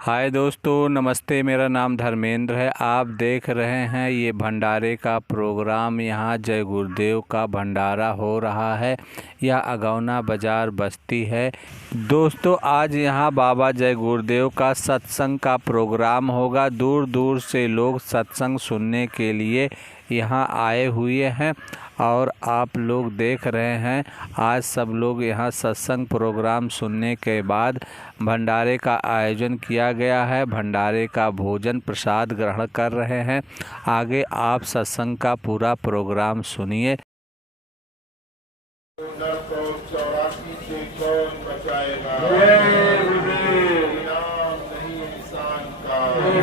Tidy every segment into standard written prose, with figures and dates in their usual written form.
हाय दोस्तों, नमस्ते। मेरा नाम धर्मेंद्र है। आप देख रहे हैं ये भंडारे का प्रोग्राम। यहाँ जय गुरुदेव का भंडारा हो रहा है। यह अगौना बाजार बस्ती है। दोस्तों, आज यहाँ बाबा जय गुरुदेव का सत्संग का प्रोग्राम होगा। दूर दूर से लोग सत्संग सुनने के लिए यहाँ आए हुए हैं और आप लोग देख रहे हैं आज सब लोग यहाँ सत्संग प्रोग्राम सुनने के बाद भंडारे का आयोजन किया गया है। भंडारे का भोजन प्रसाद ग्रहण कर रहे हैं। आगे आप सत्संग का पूरा प्रोग्राम सुनिए। चौरासी से कौन बचाएगा? नाम नहीं इंसान का,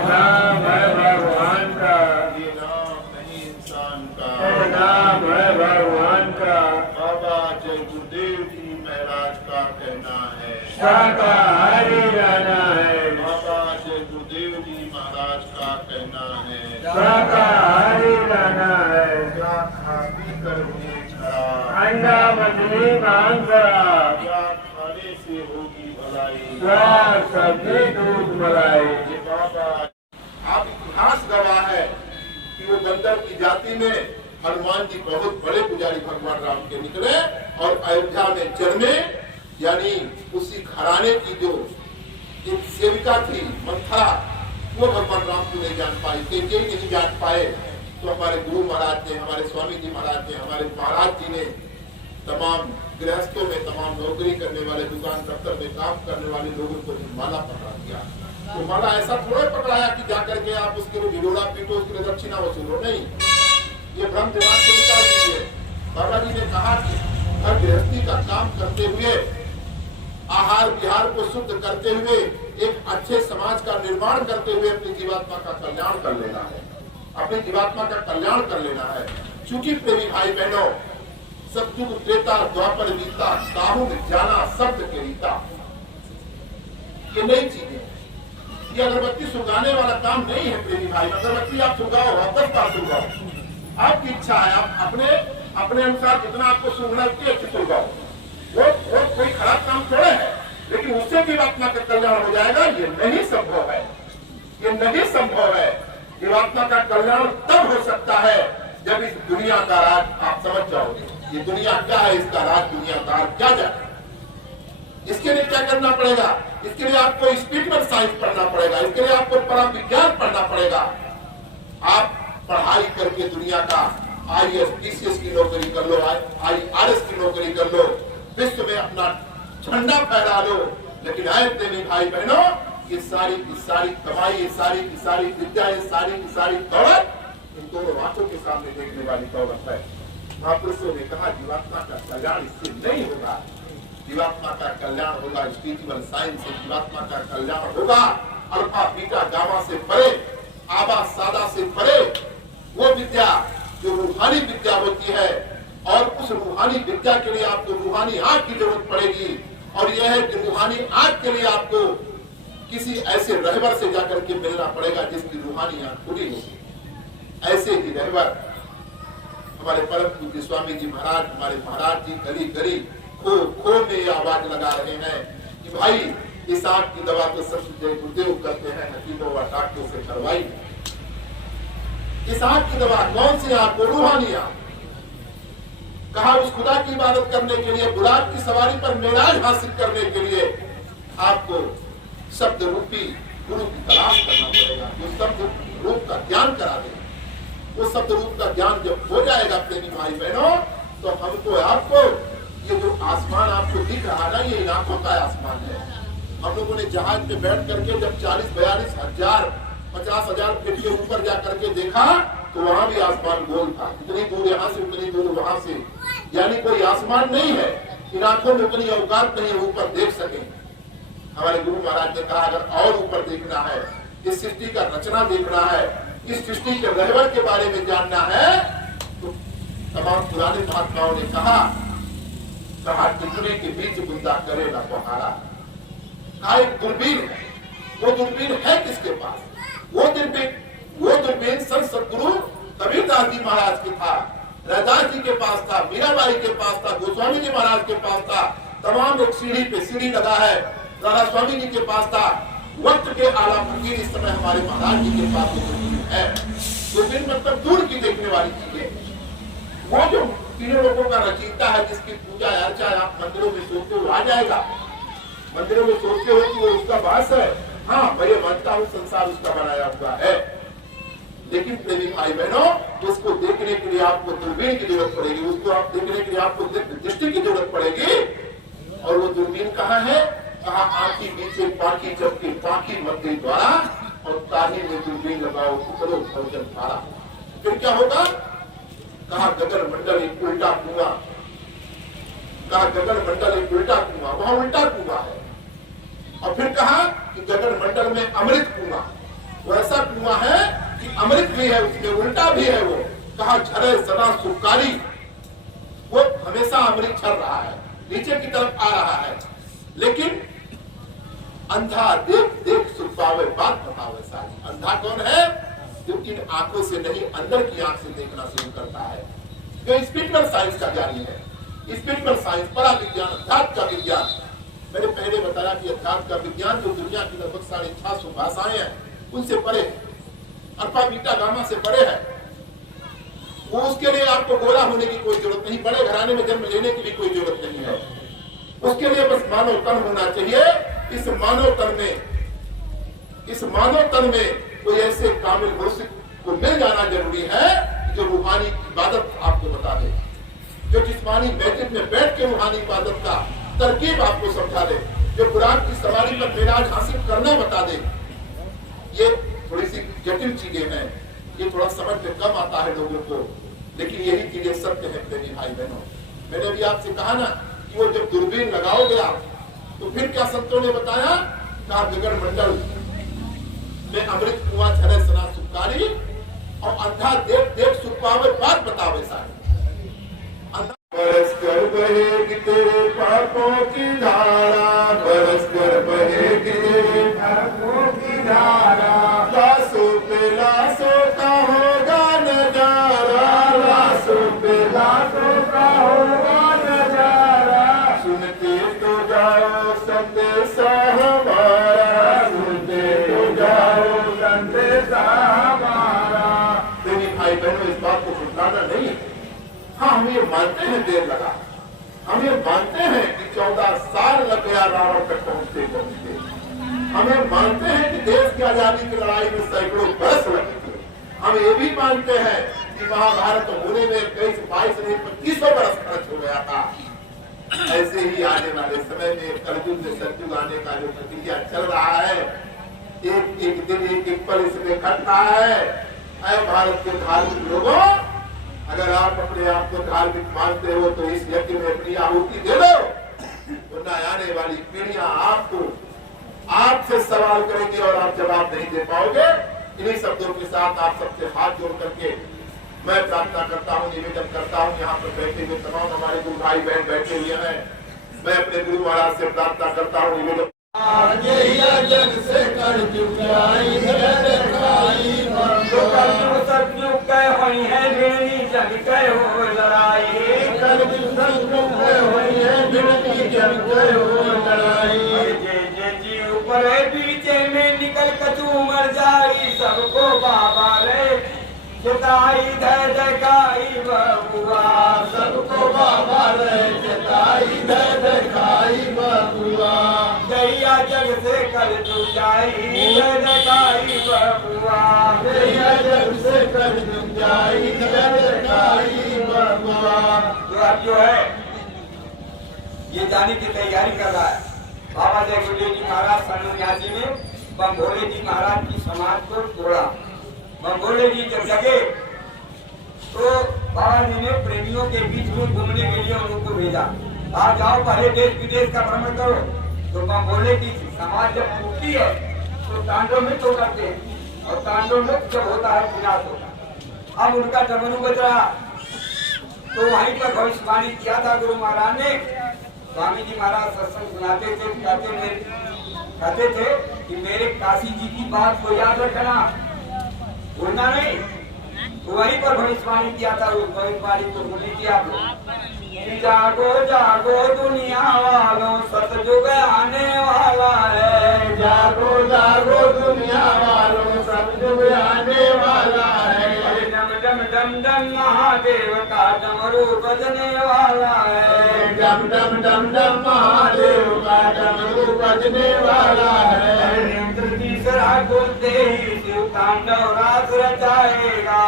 नाम है भगवान का, ये नाम नहीं इंसान का, नाम है भगवान का। बाबा जय गुरुदेव जी महाराज का कहना है, शाकाहारी रहना है। बाबा जय गुरुदेव जी महाराज का कहना है, शाकाहारी रहना है। क्या खा पी कर हुए खड़ा, अंडा मछली मांस शराब, क्या खाने से होगी भलाई, साग सब्जी दूध मलाई। ये बाबा आप इतिहास गवाह है कि वो बंदर की जाति में हनुमान जी बहुत बड़े पुजारी भगवान राम के निकले और अयोध्या में जन्मे। यानी उसी घराने की जो एक सेविका थी मंथरा, वो भगवान राम को नहीं जान पाई। तेजे नहीं जान पाए तो हमारे गुरु महाराज ने, हमारे स्वामी जी महाराज ने, हमारे महाराज जी ने तमाम गृहस्थों में, तमाम नौकरी करने वाले, दुकान दफ्तर में काम करने वाले लोगों को माला पकड़ा दिया। तो माला ऐसा थोड़ा पकड़ाया कि जाकर के आप उसके लिए भिडोरा पीटो, उसके लिए दक्षिणा वसूलो, नहीं। ये भ्रम दिमाग से निकाल दीजिए। बाबा जी ने कहा कि हर गृहस्थी का काम करते हुए, आहार विहार को शुद्ध करते हुए, एक अच्छे समाज का निर्माण करते हुए अपनी जीवात्मा का कल्याण कर लेना है, अपनी जीवात्मा का कल्याण कर लेना है। चूंकि प्रेमी भाई बहनों, सतयुग त्रेता द्वापर बीता, साहू जाना शब्द के रीता, ये नई चीजें, ये अगरबत्ती सुलगाने वाला काम नहीं है प्रेमी भाई। अगरबत्ती आप सुलगाओ, आप 10 बार सुलगाओ, आपकी इच्छा है, आप अपने अनुसार जितना आपको सुलगना उतनी अच्छी सुलगाओ। वो कोई खराब काम थोड़े है, लेकिन उससे जीवात्मा का कल्याण हो जाएगा, ये नहीं संभव है, ये नहीं संभव है। जीवात्मा का कल्याण तब हो सकता है जब इस दुनिया का राज आप समझ जाओगे। ये दुनिया क्या है, इसका राज दुनिया का क्या जाए। इसके लिए क्या करना पड़ेगा? इसके लिए आपको स्पिरिचुअल साइंस पढ़ना पड़ेगा, इसके लिए आपको परम विज्ञान पढ़ना पड़ेगा। आप पढ़ाई करके दुनिया का IAS PCS की नौकरी कर लो, IRS की नौकरी कर लो, विश्व में अपना झंडा फहरा लो। लेकिन आए प्रेमी भाई बहनों, ये सारी की सारी कमाई, ये सारी की सारी विद्या, ये सारी की सारी दौलत इन दोनों आंखों के सामने देखने वाली दौलत है। महापुरुषों ने कहा जीवात्मा का कल्याण इससे नहीं होगा। जीवात्मा का कल्याण होगा स्पिरिचुअल साइंस से, जीवात्मा का कल्याण होगा अल्फा बीटा गामा से परे, आबा सादा से परे, वो विद्या जो रूहानी विद्या होती है। और उस रूहानी विद्या के लिए आपको रूहानी आंख की जरूरत पड़ेगी। और यह है कि रूहानी आंख के लिए आपको किसी ऐसे रहबर से जाकर के मिलना पड़ेगा जिसकी रूहानी आंख खुली होगी। ऐसे ही रहबर हमारे परम पूज्य स्वामी जी महाराज, हमारे महाराज जी गली गली खो में ये आवाज लगा रहे हैं कि भाई इस आंख की दवा तो सब जय गुरुदेव करते हैं, हकीमों व डॉक्टरों से करवाई। इस आंख की दवा कौन सी आंख? रूहानी आंख। कहा उस खुदा की इबादत करने के लिए, गुलाब की सवारी पर मेराज हासिल करने के लिए आपको शब्द रूपी गुरु की तलाश करना पड़ेगा, जो शब्द रूप का ज्ञान करा दे। वो शब्द रूप का ज्ञान जब हो जाएगा प्रेमी भाई बहनों, तो हमको आपको ये जो आसमान आपको दिख रहा ना, ये आंखों का आसमान है। हम लोगों ने जहाज पे बैठ करके जब 40-42 हजार 50 हजार फीट के ऊपर जा करके देखा तो वहां भी आसमान गोल था। इतनी दूर यहाँ से, उतनी दूर वहां से, यानी कोई आसमान नहीं है। इन आंखों में उतनी औकात नहीं है ऊपर देख सके। हमारे गुरु महाराज ने कहा अगर और ऊपर देखना है, इस सृष्टि का रचना देखना है, इस सृष्टि के रहबर के बारे में जानना है, तो तमाम पुराने महात्माओं ने कहा टिकड़े के बीच बुंदा करे ना पहाड़ा। एक दूरबीन है, वो दूरबीन है किसके पास? वो दूरबीन संत सदगुरु कबीरदास जी महाराज के था, रैदास जी के पास था, मीराबाई के पास था, गोस्वामी जी महाराज के पास था। तमाम लोग सीढ़ी पे सीढ़ी लगा है, राधा स्वामी जी के पास था। वक्त के आला फकीर इस समय हमारे महाराज जी के पास दूरबीन है। दूरबीन मतलब दूर की देखने वाली चीजें। वो जो तीनों लोगों का रचयिता है, जिसकी पूजा अर्चा आप मंदिरों में सोचते हो आ जाएगा, मंदिरों में सोचते हो कि वो उसका वास है। हाँ, मैं ये मानता हूँ संसार उसका बनाया हुआ है, लेकिन प्रेमी भाई बहनों, उसको देखने के लिए आपको दूरबीन की जरूरत पड़ेगी, उसको आप देखने के लिए आपको दृष्टि की जरूरत पड़ेगी। और वो दूरबीन कहाँ है? कहा आंखी बीचे पाखी जबकि पाखी मध्य द्वारा, और ताही में दूरबीन लगाओ करो भोजन धारा। फिर क्या होगा? कहा गगन मंडल एक उल्टा कुआं, कहा गगन मंडल एक उल्टा कुआं, वहां उल्टा कुआं है। और फिर कहा कि गगन मंडल में अमृत कुआं, वो ऐसा कुआं है कि अमृत भी है उसमें, उल्टा भी है वो। कहा झरे सदा सुकारी, वो हमेशा अमृत झर रहा है, नीचे की तरफ आ रहा है। लेकिन अंधा देख देख सुख पावे, बात बतावे सारी। अंधा कौन है? जो इन आंखों से नहीं, अंदर की आंख से देखना शुरू करता है। जो स्पिरिचुअल साइंस का जारी है, स्पिरिचुअल साइंस, परा विज्ञान, अध्यात्म का विज्ञान। मैंने पहले बताया कि अध्यात्म का विज्ञान जो दुनिया की लगभग 650 भाषाएं हैं उनसे परे है, अल्फा बीटा गामा से परे है। वो उसके लिए आपको गोरा होने की कोई जरूरत नहीं, बड़े घराने में जन्म लेने की भी कोई जरूरत नहीं है। उसके लिए बस मानव तन होना चाहिए। इस मानव तन में कोई ऐसे कामिल मुर्शिद को मिल जाना जरूरी है जो रूहानी इबादत आपको बता दे, जो जिस्मानी बैठक में बैठ के रूहानी इबादत का तरकीब आपको समझा दे, जो कुरान की सवारी पर मेराज हासिल करना बता दे। ये थोड़ी सी जटिल चीजें हैं, ये थोड़ा समझ में कम आता है लोगों को, लेकिन यही चीजें सत्य है प्रेमी भाई बहनों। मैंने भी आपसे कहा ना कि वो जब दूरबीन लगाओगे आप, तो फिर क्या संतों ने बताया? कहा गगन मंडल में अमृत कुआं झरे सना सुकारी, और अंधा देख देख सुख पावे, बात बतावे सारी। बरस कर बहेगी तेरे पापों की धारा, बरस कर बहेगी तेरे पापों की धारा। लाशों पे लाशों का होगा नजारा, लाशों पे लाशों का होगा नजारा। सुनते तो जाओ संदेशा हमारा, सुनते तो जाओ संदेशा हमारा। तेरी भाई बहनों, इस बात को भुलाना नहीं है। हाँ, हम ये मानते हैं देर लगा, हम ये मानते हैं कि 14 साल लग गया रावण तक पहुंचते पहुंचते। हम ये मानते हैं कि देश की आजादी की लड़ाई में सैकड़ों बरस लगे थे। हम ये भी मानते हैं कि महाभारत होने में 22 नहीं 2500 बरस खर्च हो गया था। ऐसे ही आने वाले समय में कलयुग में सतयुग आने का जो प्रक्रिया चल रहा है, एक एक दिन एक एक पल इसमें घट रहा है। ऐ भारत के धार्मिक लोगों, अगर आप अपने आप को धार्मिक मानते हो तो इस यज्ञ में अपनी आहुति दे दो, वरना आने वाली पीढ़ियां आपसे सवाल करेंगी और आप जवाब नहीं दे पाओगे। इन्हीं शब्दों के साथ आप सबसे हाथ जोड़ करके मैं प्रार्थना करता हूँ, निवेदन करता हूँ। यहाँ पर बैठे हुए तमाम हमारे गुरु भाई बहन बैठे हुए हैं, मैं अपने गुरु महाराज से प्रार्थना करता हूँ, निवेदन जग से कर चुकाई है दिखाई, सतयुग कह हुई है भिड़नी जग कह हो लड़ाई, कलयुग सतयुग कह हुई है भिड़नी जग कह हो लड़ाई। जे जीव परे बीचे में निकल कचू मर जाई, सबको बाबा रे चिताई धय जगाई बबुआ, सबको बाबा रे चिताई धय जगाई बबुआ। दैया जग से कर तू जाई धय जगाई बबुआ, दैया जग से कर तू जाई धय जगाई बबुआ। जो है ये जाने की तैयारी कर रहा है। बाबा जय गुरुदेव जी महाराज 1979 में बंगोले जी महाराज की समाज को तोड़ा। बंगोले जी जब जगे तो बाबा जी ने प्रेमियों के बीच में घूमने के लिए उनको भेजा, आप जाओ पहले देश विदेश का भ्रमण करो। तो बंगोले की समाज जब टूटती है तो तांडव नृत्य करते हैं, और तांडव नृत्य जब होता है विनाश होता है। अब उनका जमनु बज रहा, तो वहीं पर भविष्यवाणी किया था गुरु महाराज ने। स्वामी जी महाराज सत्संग सुनाते थे, कहते थे कि मेरे काशी जी की बात को याद रखना, भूलना नहीं। तो वहीं पर भविष्यवाणी किया था, उस भविष्यवाणी को भूल किया। जागो जागो दुनिया वालों, सतयुग आने वाला है। जागो जागो दुनिया वालों, सतयुग आने वाला है। डम डम डम डम महादेव का डमरू बजने वाला है। डम डम डम डम महादेव का डमरू बजने वाला है। नेत्र तीसरा खुलते ही शिव तांडव रास रचाएगा।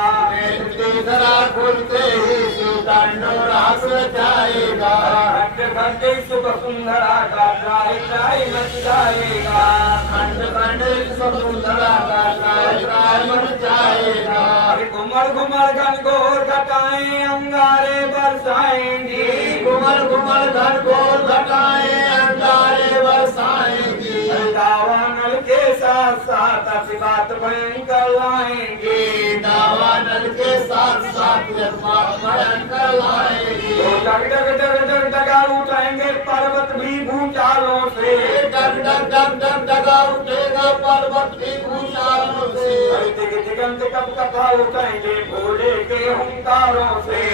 तीसरा खुलते ही शिव तांडव रास रचाएगा। खंड खंड सुख सुंदरा का त्राहि त्राहि मच जाएगा। खंड खंड सुंदरा का त्राहि त्राहि मच जाएगा। घुमर घुमर घनघोर घटाएं अंगारे बरसाएंगी। घुमर घुमर घनघोर घटाएं अंगारे बरसाएंगी। दावानल के साथ साथ अतिबात भयंकर लाएंगे। दावानल के साथ साथ भयंकर लाएंगे। डग डग डग डग डगा उठाएंगे पर्वत भी भूचालों से। डग डग डग डग डगा उठेगा पर्वत भी भूचालों से। दिगंत कब कथा उठाएंगे भोले के हुंकारों से।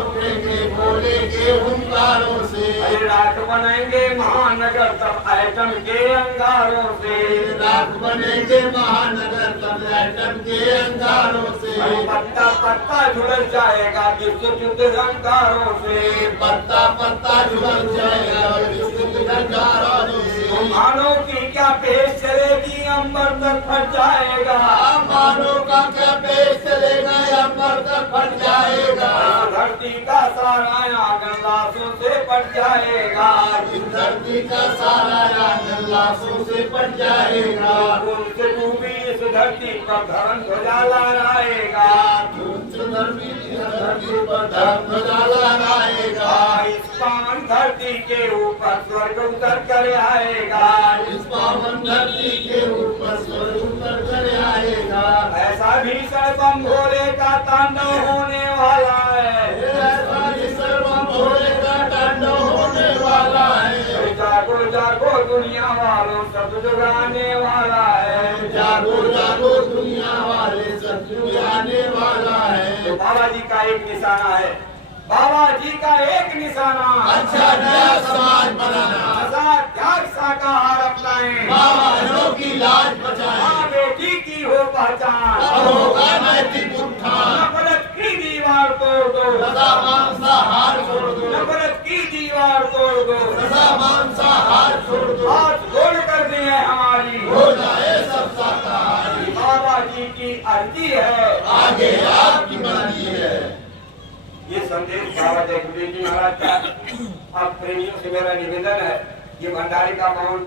उठेंगे भोले के हुंकारों से। रात बनाएंगे महानगर तब आइटम के अंगारों से। रात बनेंगे महानगर तब आइटम के अंगारों से। पत्ता पत्ता झुलस जाएगा विश्व युद्ध अंगारों से। पत्ता पत्ता झुलस जाएगा विश्व युद्ध अंगारों से। मानो की क्या पेश चलेगी अंबर तक फट जाएगा। मानो का क्या पेश चलेगा अंबर तक फट जाएगा। धरती का सारा आंगन लाशों से पट जाएगा। इस धरती का सारा आंगन लाशों से पट जाएगा। खून से डूबी इस धरती पर धर्म ध्वजा लहराएगा। धरती पर धर्म ध्वजा लहराएगा। इस पावन धरती के ऊपर स्वर्ग उतर कर आएगा। इस पावन धरती के ऊपर स्वर्ग उतर कर आएगा। ऐसा भीषण बम भोले का तांडव होने वाला है। ऐसा भीषण बम भोले का तांडव होने वाला है। जागो जागो दुनिया वालों सतयुग आने वाला है। जागो जागो दुनिया वाले सतयुग आने वाला है। तो बाबा जी का एक निशाना है। बाबा जी का एक निशाना अच्छा नया समाज बनाना। त्याग शाकाहार अपनाएं। बाबाओं की लाज बचाएं। माँ बेटी की हो पहचान। अब होगा नैतिक उत्थान। नफरत की दीवार तोड़ दो। सदा मांसाहार छोड़ दो। नफरत की दीवार तोड़ दो। सदा मांसाहार छोड़ दो। हाथ जोड़ कर दी है हमारी। हो जाए सब शाकाहारी। बाबा जी की अर्जी है आगे आपकी मर्जी है। ये संदेश बाबा जय गुरुदेव जी महाराज का। अब प्रेमियों से मेरा निवेदन है, ये भंडारे का माहौल